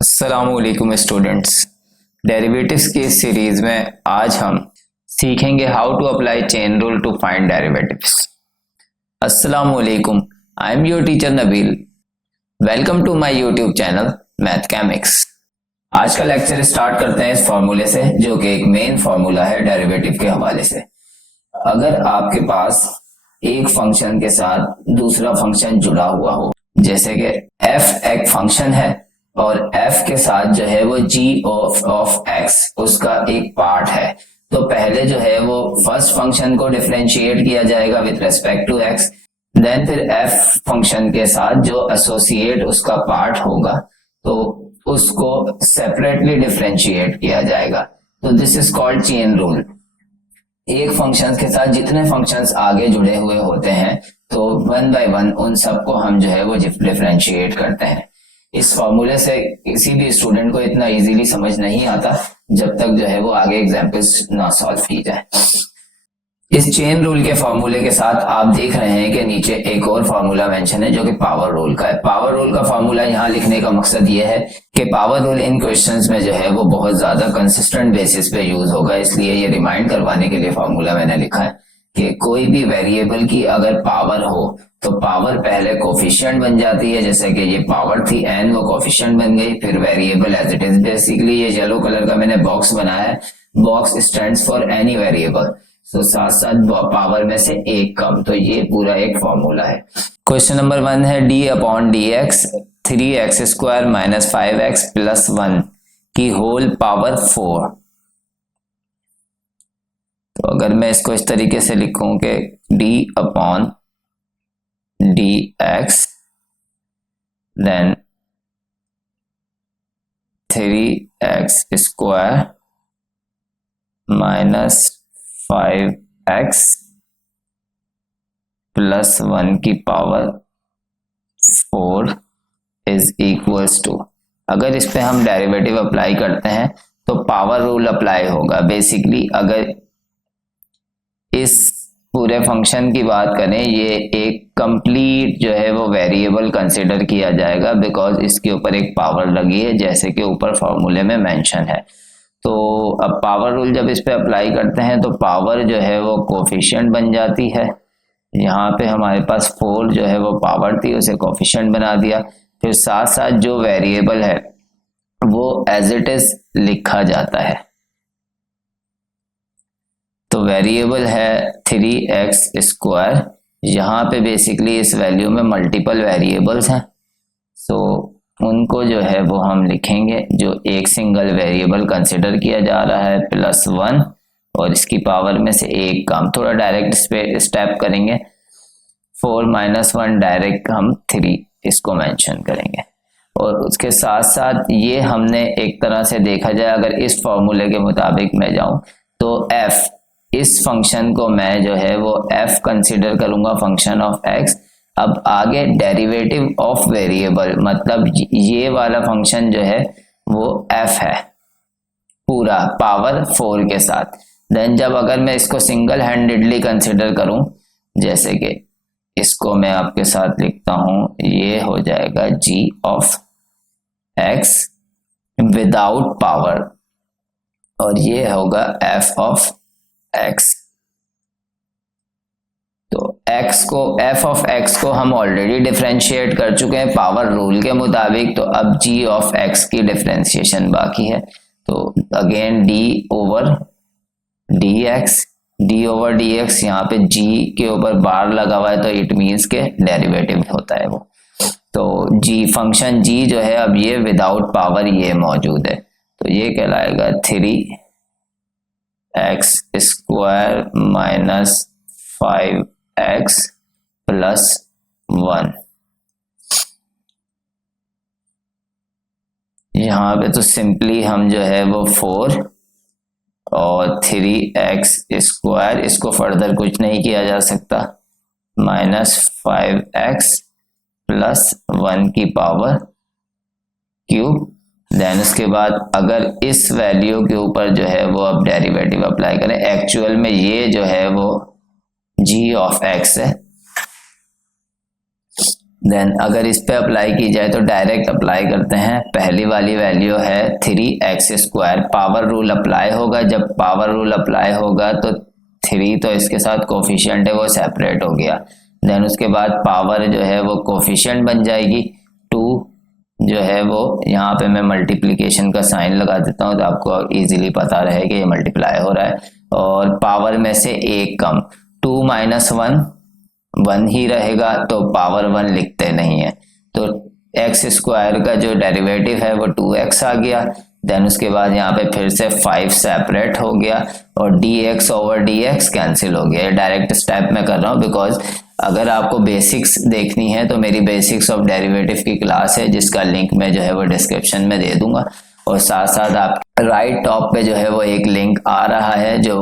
अस्सलामुअलैकुम students. Derivatives की इस सीरीज में आज हम सीखेंगे how to apply chain rule to find derivatives. अस्सलामुअलैकुम, I am your teacher Nabeel. Welcome to my YouTube channel Mathchemics. आज का लेक्चर स्टार्ट करते हैं इस फॉर्मूले से, जो कि एक मेन फॉर्मूला है डेरिवेटिव के हवाले से। अगर आपके पास एक फंक्शन के साथ दूसरा फंक्शन जुड़ा हुआ हो, जैसे कि f एक फंक्शन है और f के साथ जो है वो g ऑफ x उसका एक पार्ट है, तो पहले जो है वो फर्स्ट फंक्शन को डिफरेंशिएट किया जाएगा with respect to x, then फिर f फंक्शन के साथ जो एसोसिएट उसका पार्ट होगा तो उसको सेपरेटली डिफरेंशिएट किया जाएगा। तो this is called chain rule. एक फंक्शन के साथ जितने फंक्शंस आगे जुड़े हुए होते हैं तो वन बाय वन उन सबको हम जो है वो डिफरेंशिएट करते हैं। इस फॉर्मूले से किसी भी स्टूडेंट को इतना इजीली समझ नहीं आता जब तक जो है वो आगे एग्जाम्पल्स ना सॉल्व की जाए। इस चेन रूल के फॉर्मूले के साथ आप देख रहे हैं कि नीचे एक और फॉर्मूला मेंशन है जो कि पावर रूल का है। पावर रूल का फॉर्मूला यहाँ लिखने का मकसद ये है कि पावर रूल इन क्वेश्चंस में जो है वो बहुत ज्यादा कंसिस्टेंट बेसिस पे यूज होगा, इसलिए ये रिमाइंड करवाने के लिए फॉर्मूला मैंने लिखा है कि कोई भी वेरिएबल की अगर पावर हो तो पावर पहले कोफिशिएंट बन जाती है, जैसे कि ये पावर थी n, वो कोफिशिएंट बन गई, फिर variable as it is. Basically ये येलो कलर का मैंने बॉक्स बनाया है, box stands for any variable, तो साथ साथ पावर में से एक कम, तो ये पूरा एक फॉर्मूला है। क्वेश्चन नंबर 1 है d upon d x 3x square minus 5x plus 1 की होल पावर 4। तो अगर मैं इसको इस तरीके से लिखूं कि d upon d x then 3x square minus 5x plus 1 की पावर 4 इज इक्वल्स टू, अगर इस पे हम डेरिवेटिव अप्लाई करते हैं तो पावर रूल अप्लाई होगा। बेसिकली अगर इस पूरे फंक्शन की बात करें, ये एक कंप्लीट जो है वो वेरिएबल कंसिडर किया जाएगा बिकॉज इसके ऊपर एक पावर लगी है, जैसे कि ऊपर फॉर्मूले में मेंशन है। तो अब पावर रूल जब इस पे अप्लाई करते हैं तो पावर जो है वो कोफिशिएंट बन जाती है। यहाँ पे हमारे पास 4 जो है वो पावर थी, उसे कोफिशिएंट बना दिया, फिर साथ साथ जो वेरिएबल है वो एज इट इज लिखा जाता है। तो वेरिएबल है 3x स्क्वायर, यहाँ पे बेसिकली इस वैल्यू में मल्टीपल वेरिएबल्स हैं, सो उनको जो है वो हम लिखेंगे जो एक सिंगल वेरिएबल कंसिडर किया जा रहा है प्लस 1 और इसकी पावर में से एक कम। थोड़ा डायरेक्ट स्टेप करेंगे, 4 माइनस 1 डायरेक्ट हम 3 इसको मेंशन करेंगे। और उसके साथ साथ ये हमने एक तरह से देखा जाए, अगर इस फॉर्मूले के मुताबिक मैं जाऊं तो f, इस फंक्शन को मैं जो है वो f कंसिडर करूंगा फंक्शन ऑफ x। अब आगे डेरिवेटिव ऑफ वेरिएबल, मतलब ये वाला फंक्शन जो है वो f है पूरा पावर 4 के साथ। देन जब अगर मैं इसको सिंगल हैंडेडली कंसिडर करूं, जैसे कि इसको मैं आपके साथ लिखता हूं, ये हो जाएगा g of x without power और ये होगा f ऑफ x। तो x को, f ऑफ x को हम ऑलरेडी डिफरेंशिएट कर चुके हैं पावर रूल के मुताबिक, तो अब g ऑफ x की डिफरेंशिएशन बाकी है। तो again d over dx, d over dx, यहाँ पे g के ऊपर बार लगा हुआ है तो इट मीन्स के डेरिवेटिव होता है वो। तो g फंक्शन g जो है अब ये विदाउट पावर ये मौजूद है, तो ये कहलाएगा 3x square minus 5x plus 1। यहाँ पे तो सिंपली हम जो है वो 4 और 3x स्क्वायर, इसको फर्दर कुछ नहीं किया जा सकता, माइनस 5x प्लस 1 की पावर क्यूब। देन उसके बाद अगर इस वैल्यू के ऊपर जो है वो अब डेरिवेटिव अप्लाई करें, एक्चुअल में ये जो है वो g ऑफ x है देन अगर इस पे अप्लाई की जाए तो डायरेक्ट अप्लाई करते हैं। पहली वाली वैल्यू है 3x², पावर रूल अप्लाई होगा। जब पावर रूल अप्लाई होगा तो 3 तो इसके साथ कोफिशिएंट है वो सेपरेट हो गया। देन उसके बाद पावर जो है वो कोफिशिएंट बन जाएगी। 2 जो है वो यहाँ पे मैं मल्टीप्लिकेशन का साइन लगा देता हूँ तो आपको इजीली पता रहे कि ये मल्टीप्लाई हो रहा है। और पावर में से एक कम, 2 - 1 1 ही रहेगा, तो पावर 1 लिखते नहीं है। तो x² का जो डेरिवेटिव है वो 2x आ गया। देन उसके बाद यहाँ पे फिर से 5 सेपरेट हो गया और dx/dx कैंसिल हो गया। डायरेक्ट स्टेप में कर रहा हूँ बिकॉज अगर आपको बेसिक्स देखनी है तो मेरी बेसिक्स ऑफ डेरिवेटिव की क्लास है जिसका लिंक मैं जो है वो डिस्क्रिप्शन में दे दूंगा। और साथ साथ आप राइट टॉप पे जो है वो एक लिंक आ रहा है जो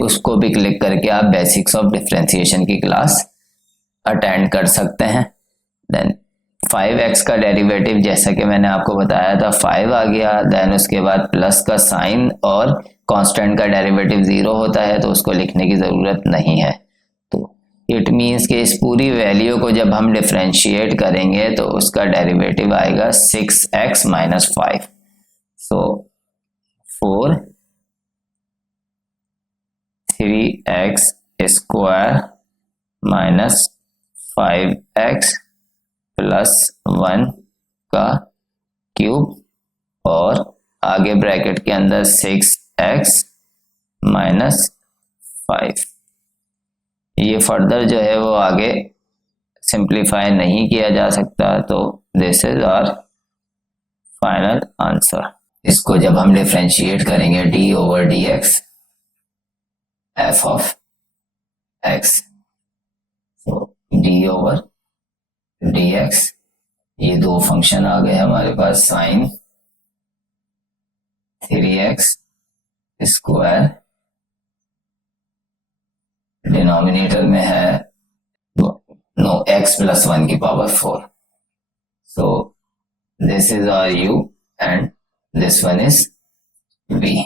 उसको भी क्लिक करके आप बेसिक्स ऑफ डिफरेंशिएशन की क्लास अटेंड कर सकते हैं। देन 5x का डेरिवेटिव जैसा कि मैंने आपको बताया था 5 आ गया। देन उसके बाद प्लस का साइन और कांस्टेंट का डेरिवेटिव 0 होता है तो उसको लिखने की जरूरत नहीं है। तो इट मीन्स कि इस पूरी वैल्यू को जब हम डिफरेंशिएट करेंगे तो उसका डेरिवेटिव आएगा 6x - 5। सो 4 3x² - 5x + 1 का क्यूब और आगे ब्रैकेट के अंदर 6x - 5। ये फर्दर जो है वो आगे सिंप्लीफाई नहीं किया जा सकता, तो this is our final answer. इसको जब हम डिफरेंशिएट करेंगे d/dx f(x), तो d/dx ये दो फंक्शन आ गए हमारे पास। साइन 3x² डिनोमिनेटर में है x + 1 की power 4। So this is our u and this one is v।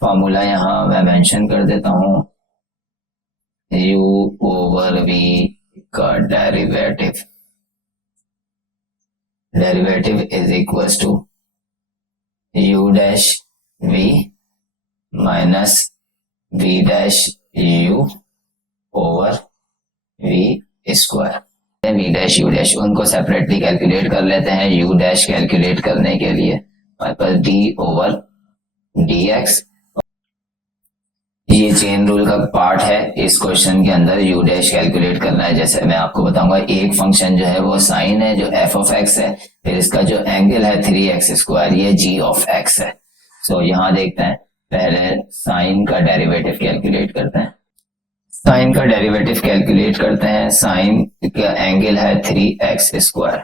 Formula यहां मैं मेंशन कर देता हूं। u/v का derivative is equals to u' v minus v'/v²। v' उनको सेपरेटली कैलकुलेट कर लेते हैं। u' कैलकुलेट करने के लिए हमारे पास d/dx, ये चेन रूल का पार्ट है। इस क्वेश्चन के अंदर u' कैलकुलेट करना है। जैसे मैं आपको बताऊंगा, एक फंक्शन जो है वो साइन है जो f(x) है, फिर इसका जो एंगल है 3x², ये g(x) है। सो यहाँ देखते हैं, पहले साइन का डेरिवेटिव कैलकुलेट करते हैं। साइन का डेरिवेटिव कैलकुलेट करते हैं। साइन का एंगल है 3x²,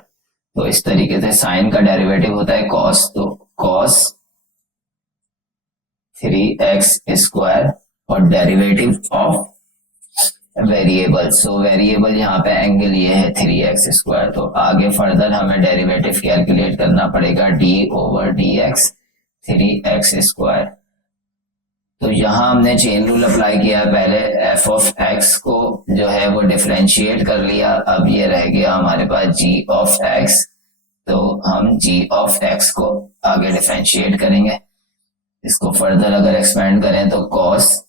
तो इस तरीके से साइन का डेरिवेटिव होता है cos, तो cos 3x² और derivative of variable. So variable यहाँ पे एंगल ये है 3x²। तो आगे फर्दर हमें डेरिवेटिव कैलकुलेट करना पड़ेगा d/dx 3x²। तो यहाँ हमने चेन रूल अप्लाई किया। पहले f(x) को जो है वो डिफरेंशिएट कर लिया। अब ये रह गया हमारे पास g(x), तो हम g(x) को आगे डिफरेंशिएट करेंगे। इसको फर्दर अगर एक्सपेंड करें तो cos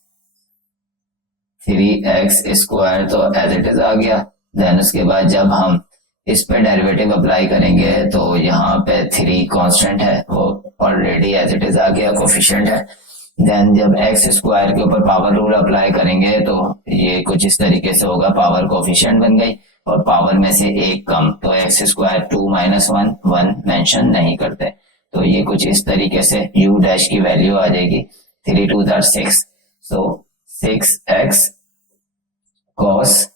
3x² तो एज इट इज आ गया। देन उसके बाद जब हम इस पे डेरिवेटिव अप्लाई करेंगे तो यहाँ पे 3 कांस्टेंट है, वो ऑलरेडी एज इट इज आ गया, कोफिशिएंट है। देन जब x² के ऊपर पावर रूल अप्लाई करेंगे तो ये कुछ इस तरीके से होगा, पावर कोफिशिएंट बन गई और पावर में से एक कम, तो x² 2 - 1 1 मेंशन नहीं करते। तो ये कुछ इस तरीके से u' की वैल्यू आ जाएगी 3 × 2 = 6। सो 6x cos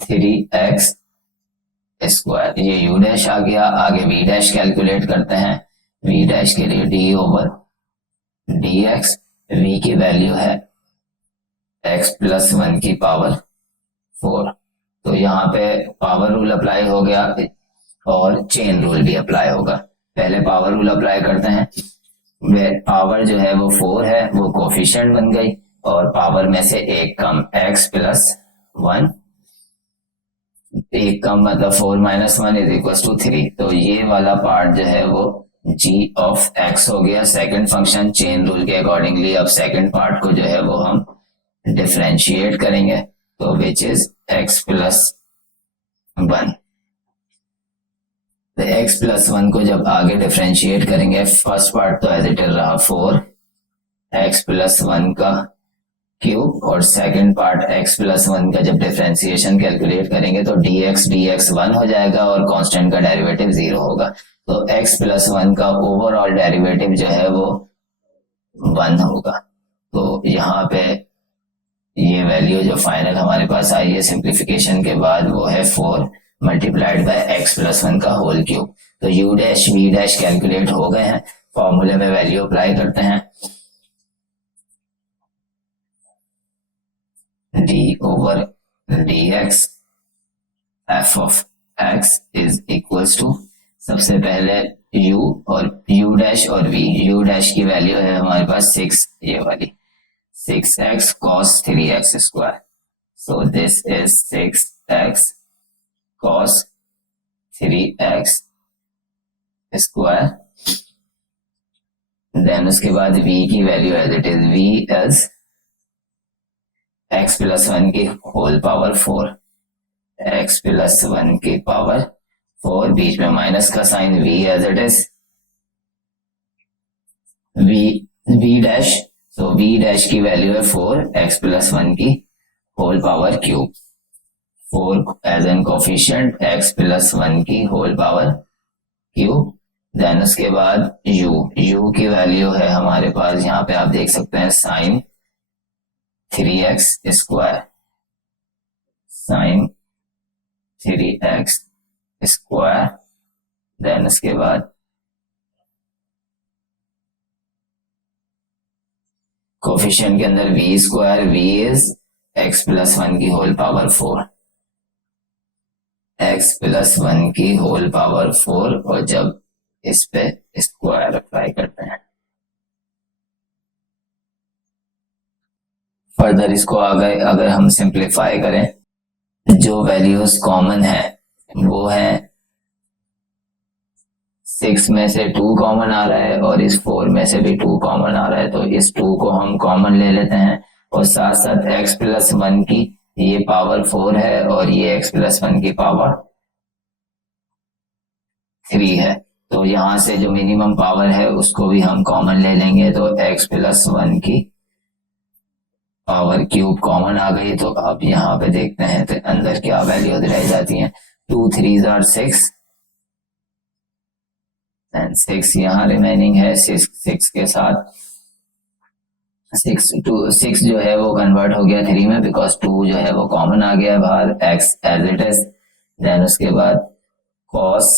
3x², ये u' आ गया। आगे v' कैलकुलेट करते हैं। v' के लिए d/dx, v की वैल्यू है x + 1 की पावर 4। तो यहाँ पे पावर रूल अप्लाई हो गया और चेन रूल भी अप्लाई होगा। पहले पावर रूल अप्लाई करते हैं। पावर जो है वो 4 है, वो कोफिशिएंट बन गई और पावर में से एक कम x + 1 एक का मतलब 4 - 1 इज इक्वल टू 3, तो ये वाला पार्ट जो है वो g ऑफ x हो गया सेकंड फंक्शन चेन रूल के अकॉर्डिंगली। अब सेकंड पार्ट को जो है वो हम डिफरेंशिएट करेंगे, तो विच इज x प्लस 1। तो x प्लस 1 को जब आगे डिफरेंशिएट करेंगे, फर्स्ट पार्ट तो एज इट इज रहा 4x प्लस 1 का क्यूब, और सेकंड पार्ट x प्लस 1 का जब डिफरेंशिएशन कैलकुलेट करेंगे तो dx 1 हो जाएगा और कांस्टेंट का डेरिवेटिव 0 होगा। तो x प्लस 1 का ओवरऑल डेरिवेटिव जो है वो 1 होगा। तो यहाँ पे ये वैल्यू जो फाइनल हमारे पास आई है सिंप्लीफिकेशन के बाद वो है 4 मल्टीप्लाइड बाय x प्लस 1 का होल क्यूब। तो u dash v dash calculate हो गए हैं, फॉर्मूले में वैल्यू अप्लाई करते हैं। d over dx f of x is equals to, सबसे पहले u और u डैश और v। u डैश की वैल्यू है हमारे पास 6, ये वाली 6x cos 3x square. So this is 6x cos 3x square. Then उसके बाद v की value as it is v as x plus 1 की होल पावर 4, x प्लस 1 की पावर 4, बीच में माइनस का sign v as it is v dash. तो v dash की value है 4 x प्लस 1 की whole power cube, 4 as an coefficient x plus 1 की whole power cube. Then उसके बाद u की वैल्यू है हमारे पास, यहाँ पे आप देख सकते हैं sine 3x square, sine 3x square. Then उसके बाद कोफिशिएंट के अंदर v square, v is x plus 1 की होल पावर 4, x प्लस 1 की होल पावर 4, और जब इस पे स्क्वायर अप्लाई करते हैं फर्दर इसको अगर हम सिंप्लीफाई करें, जो वैल्यूज कॉमन है वो है 6 में से 2 कॉमन आ रहा है और इस 4 में से भी 2 कॉमन आ रहा है, तो इस 2 को हम कॉमन ले लेते हैं, और साथ साथ x प्लस 1 की ये पावर 4 है और ये x प्लस 1 की पावर 3 है। तो यहां से जो मिनिमम पावर है उसको भी हम कॉमन ले लेंगे, तो x प्लस 1 की पावर क्यूब कॉमन आ गई। तो अब यहाँ पे देखते हैं तो अंदर क्या वैल्यूज रह जाती हैं, 2 3 आर 6 एंड 6 यहाँ रिमेनिंग है, 6 के साथ 6 जो है वो कन्वर्ट हो गया 3 में, बिकॉज 2 जो है वो कॉमन आ गया बाहर, x as it is. Then उसके बाद cos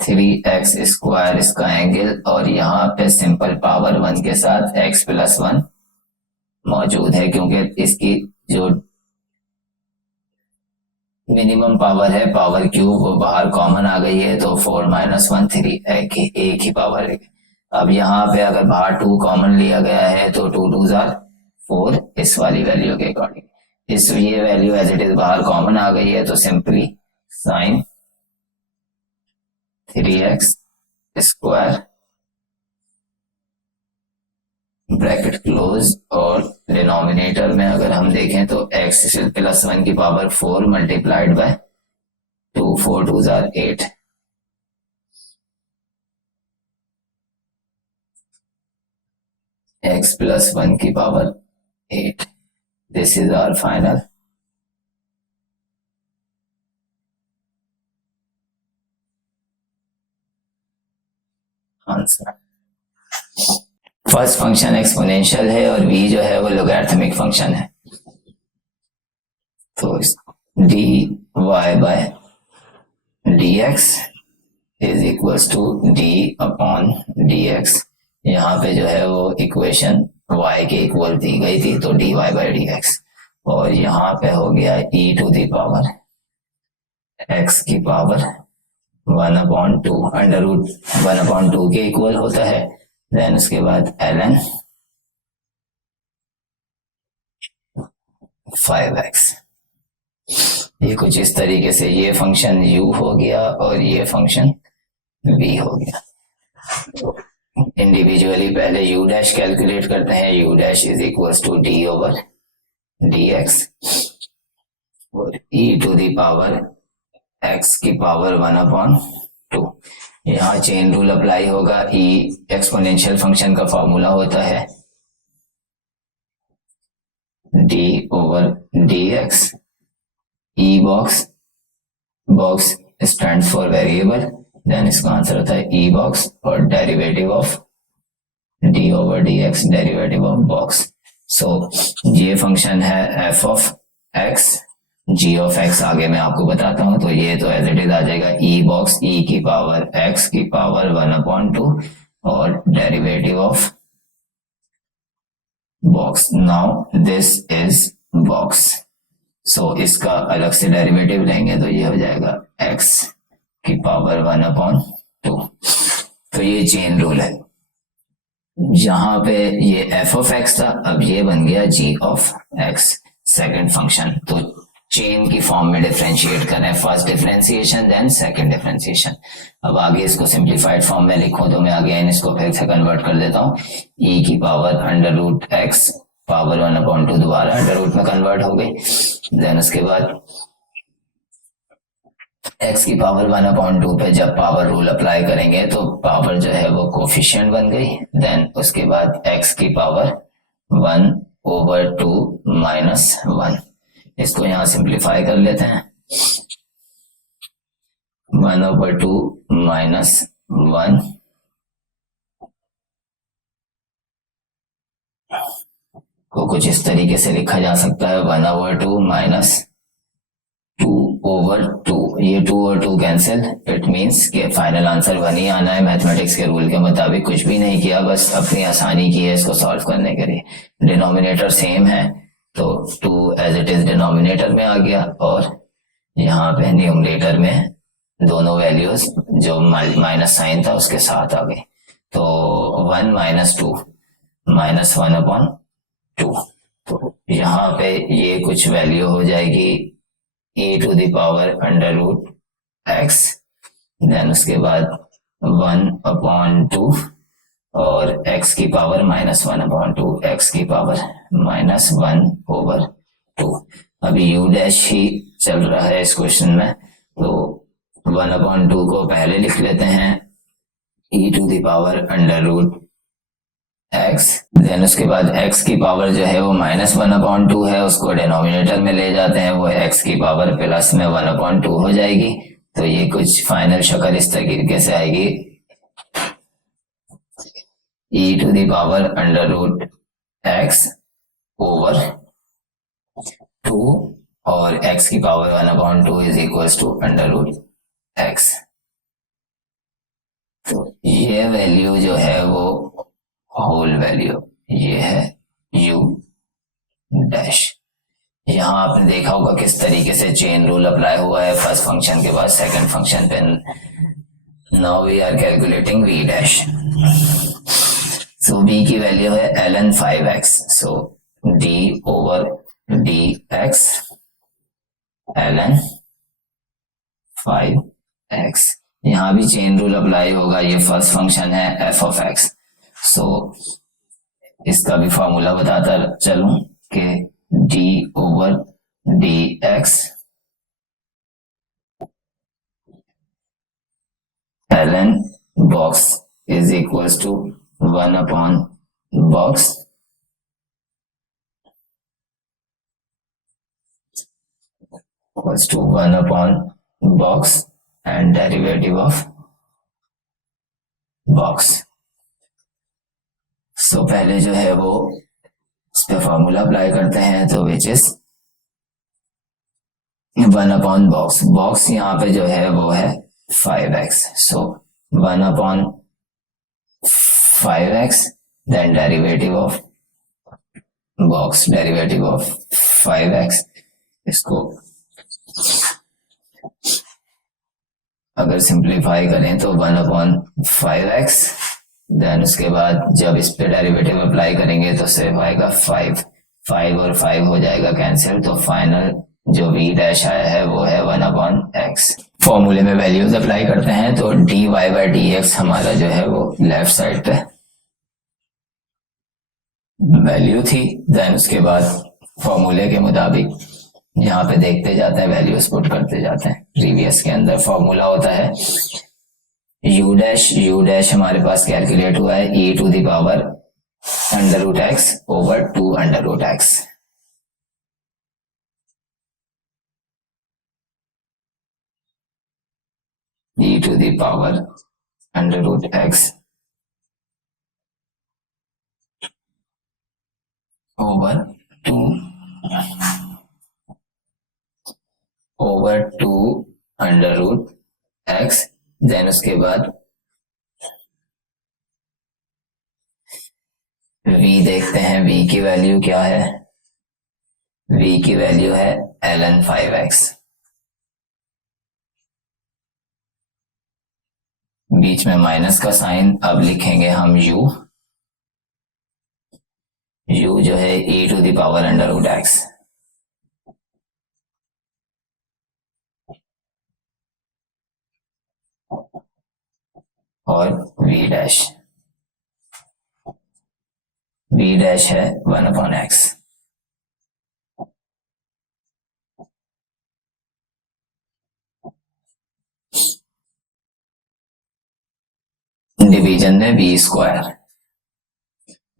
3x स्क्वायर इसका एंगल, और यहाँ पे सिंपल पावर 1 के साथ x प्लस 1 मौजूद है, क्योंकि इसकी जो मिनिमम पावर है पावर क्यूब वो बाहर कॉमन आ गई है, तो 4 - 1 3, एक ही पावर है। अब यहाँ पे अगर बाहर 2 कॉमन लिया गया है तो 2 2 आर 4 इस वाली वैल्यू के अकॉर्डिंग, इस ये वैल्यू एज इट इज बाहर कॉमन आ गई है, तो simply sine 3x square bracket close, और डिनोमिनेटर में अगर हम देखें तो x प्लस 1 की power 4 multiplied by 2, 4 2 are 8, x plus 1 की power 8। This is our final answer. First function exponential है और v जो है वो लोगैरिथमिक फंक्शन है, तो dy by dx is equals to d upon dx। यहाँ पे जो है वो इक्वेशन y के इक्वल दी गई थी, तो dy बाय dx, और यहाँ पे हो गया e to the power x की पावर 1/2, अंडर रूट 1/2 के इक्वल होता है। देन उसके बाद ln 5x ये कुछ इस तरीके से, ये फंक्शन u हो गया और ये फंक्शन v हो गया। इंडिविजुअली पहले u डैश कैलकुलेट करते हैं, u dash is equal to d over dx और e to the power x की पावर 1/2। यहाँ चेन रूल अप्लाई होगा। e एक्सपोनेंशियल फंक्शन का फॉर्मूला होता है d over dx, e box stand for variable, then इसका आंसर होता है e बॉक्स और derivative of d over dx, derivative of box. So ये फंक्शन है f of x, g of x आगे मैं आपको बताता हूं। तो ये तो एज इट इज आ जाएगा e बॉक्स e की पावर x की पावर 1/2 और derivative of box. Now this is box, so इसका अलग से डेरिवेटिव लेंगे तो ये हो जाएगा x की पावर 1/2। तो ये चेन रूल है। जहां पे ये f ऑफ x था, अब ये बन गया g of x, second function. तो चेन की फॉर्म में डिफरेंशिएट कर रहे हैं, first differentiation then second differentiation. अब आगे इसको सिंप्लीफाइड फॉर्म में लिखूं तो मैं अगेन इसको फिर से कन्वर्ट कर देता हूं। e की power under root x power 1/2 दोबारा अंडर रूट में कन्वर्ट हो गई। देन उसके बाद x की पावर 1/2 पे जब पावर रूल अप्लाई करेंगे तो पावर जो है वो कोफिशिएंट बन गई। देन उसके बाद x की पावर 1/2 माइनस 1, इसको यहां सिंप्लीफाई कर लेते हैं। 1/2 माइनस 1 को कुछ इस तरीके से लिखा जा सकता है 1/2 माइनस 2/2। ये 2 और 2 कैंसिल, इट मींस कि फाइनल आंसर 1 ही आना है। मैथमेटिक्स के रूल के मुताबिक कुछ भी नहीं किया, बस अपनी आसानी की है इसको सॉल्व करने के लिए। डिनोमिनेटर सेम है तो 2 एज इट इज डिनोमिनेटर में आ गया और यहाँ पे न्यूमरेटर में दोनों वैल्यूज जो माइनस साइन था उसके साथ आ गए। तो 1 माइनस 2 माइनस 1/2। तो यहाँ पे ये कुछ वैल्यू हो जाएगी e to the power under root x, then उसके बाद 1/2 और x की पावर माइनस 1/2, x की पावर माइनस 1/2। अभी u डैश ही चल रहा है इस क्वेश्चन में, तो 1/2 को पहले लिख लेते हैं e to the power under root x, then उसके बाद x की पावर जो है वो माइनस 1/2 है, उसको डिनोमिनेटर में ले जाते हैं, वो x की पावर प्लस में 1/2 हो जाएगी। तो ये कुछ फाइनल शक्ल इस तरीके से आएगी e to the power under root x over 2 और x की power 1/2 is equal to under root x। तो ये वैल्यू जो है वो होल वैल्यू, ये है u डैश। यहां आपने देखा होगा किस तरीके से चेन रूल अप्लाई हुआ है फर्स्ट फंक्शन के बाद सेकंड फंक्शन पे। Now we are calculating v dash. So v की वैल्यू है ln 5x, so d over dx ln 5x। यहां भी चेन रूल अप्लाई होगा, ये फर्स्ट फंक्शन है f ऑफ x। सो इसका भी फॉर्मूला बताता चलूं कि d over dx ln box is equal to 1/बॉक्स इक्वल्स टू 1/बॉक्स and derivative of box. So पहले जो है वो इस पे फॉर्मूला अप्लाई करते हैं, तो विच इज 1/बॉक्स। बॉक्स यहाँ पे जो है वो है 5x, so 1/5x then derivative of box, derivative of 5x। इसको अगर सिंप्लीफाई करें तो 1/5x, देन उसके बाद जब इस पे डेरिवेटिव अप्लाई करेंगे तो सिर्फ आएगा 5 और 5 हो जाएगा कैंसिल, तो फाइनल जो v डैश आया है वो है 1/x। फॉर्मूले में वैल्यूज अप्लाई करते हैं तो dy/dx हमारा जो है वो लेफ्ट साइड पे वैल्यू थी। देन उसके बाद फॉर्मूले के मुताबिक यहाँ पे देखते जाते हैं, वैल्यूज पुट करते जाते हैं। प्रीवियस के अंदर फॉर्मूला होता है u डैश हमारे पास कैलकुलेट हुआ है e⁻√x over 2√x। e⁻√x over 2√x। Then उसके बाद v देखते हैं, v की वैल्यू क्या है। v की वैल्यू है ln 5x। बीच में माइनस का साइन, अब लिखेंगे हम u जो है e⁻√x और v डैश है 1/x। डिवीजन में v²,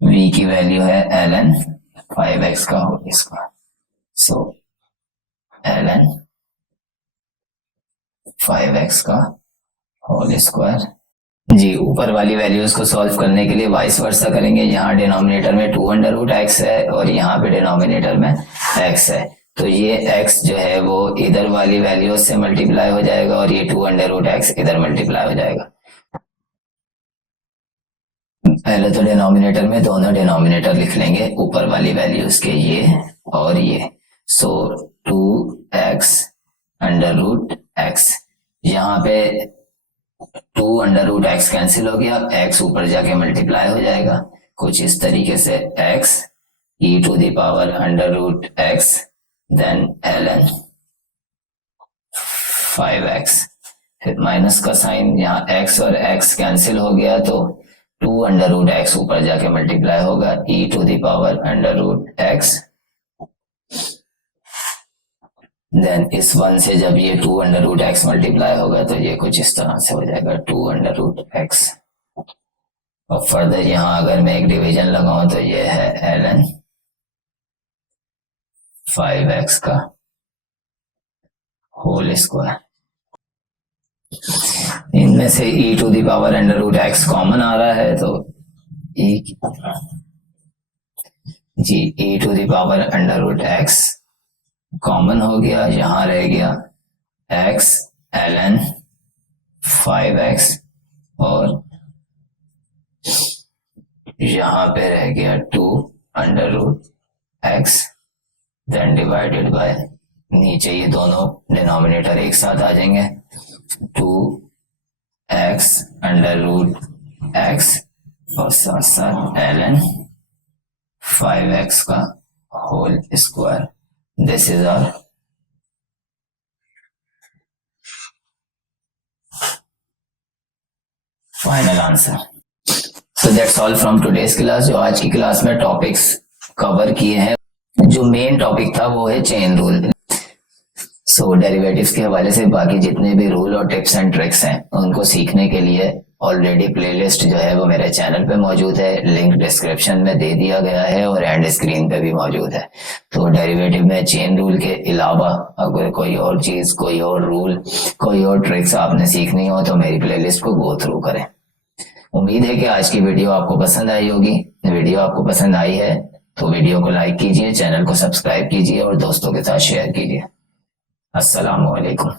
v की वैल्यू है ln 5x का होल स्क्वायर। सो ln 5x का होल स्क्वायर। जी, ऊपर वाली वैल्यूज को सॉल्व करने के लिए वाइस वर्सा करेंगे। यहाँ डिनोमिनेटर में 2√x है और यहाँ पे डिनोमिनेटर में x है, तो ये x जो है वो इधर वाली वैल्यूज से मल्टीप्लाई हो जाएगा और ये 2√x इधर मल्टीप्लाई हो जाएगा। पहले तो डिनोमिनेटर में दोनों डिनोमिनेटर लिख लेंगे ऊपर वाली वैल्यूज के, ये और ये। सो 2x√x, यहाँ पे 2√x कैंसिल हो गया, x ऊपर जाके मल्टीप्लाई हो जाएगा कुछ इस तरीके से, x e⁻√x then ln 5x। फिर माइनस का साइन, यहाँ x और x कैंसिल हो गया तो 2√x ऊपर जाके मल्टीप्लाई होगा e⁻√x। देन इस 1 से जब ये 2√x मल्टीप्लाई होगा तो ये कुछ इस तरह से हो जाएगा 2√x। और फर्दर यहाँ अगर मैं एक डिवीजन लगाऊं तो ये है ln 5x का होल स्क्वायर। इनमें से e⁻√x कॉमन आ रहा है तो e⁻√x कॉमन हो गया, यहाँ रह गया x ln 5x और यहाँ पे रह गया 2√x देन डिवाइडेड बाय, नीचे ये दोनों डिनोमिनेटर एक साथ आ जाएंगे, 2x√x और साथ साथ ln 5x का whole square. This is our final answer. So that's all from today's class. जो आज की क्लास में टॉपिक्स कवर किए हैं, जो मेन टॉपिक था वो है चेन रूल। सो डेरिवेटिव्स के हवाले से बाकी जितने भी रूल और टिप्स एंड ट्रिक्स हैं उनको सीखने के लिए ऑलरेडी प्लेलिस्ट जो है वो मेरे चैनल पे मौजूद है, लिंक डिस्क्रिप्शन में दे दिया गया है और एंड स्क्रीन पे भी मौजूद है। तो डेरिवेटिव में चेन रूल के अलावा अगर कोई और चीज, कोई और रूल, कोई और ट्रिक्स आपने सीखनी हो तो मेरी प्लेलिस्ट को गो थ्रू करें। उम्मीद है कि आज की वीडियो आपको पसंद आई होगी। वीडियो आपको पसंद आई है तो वीडियो को लाइक कीजिए, चैनल को सब्सक्राइब कीजिए और दोस्तों के साथ शेयर कीजिए। अस्सलामु अलैकुम।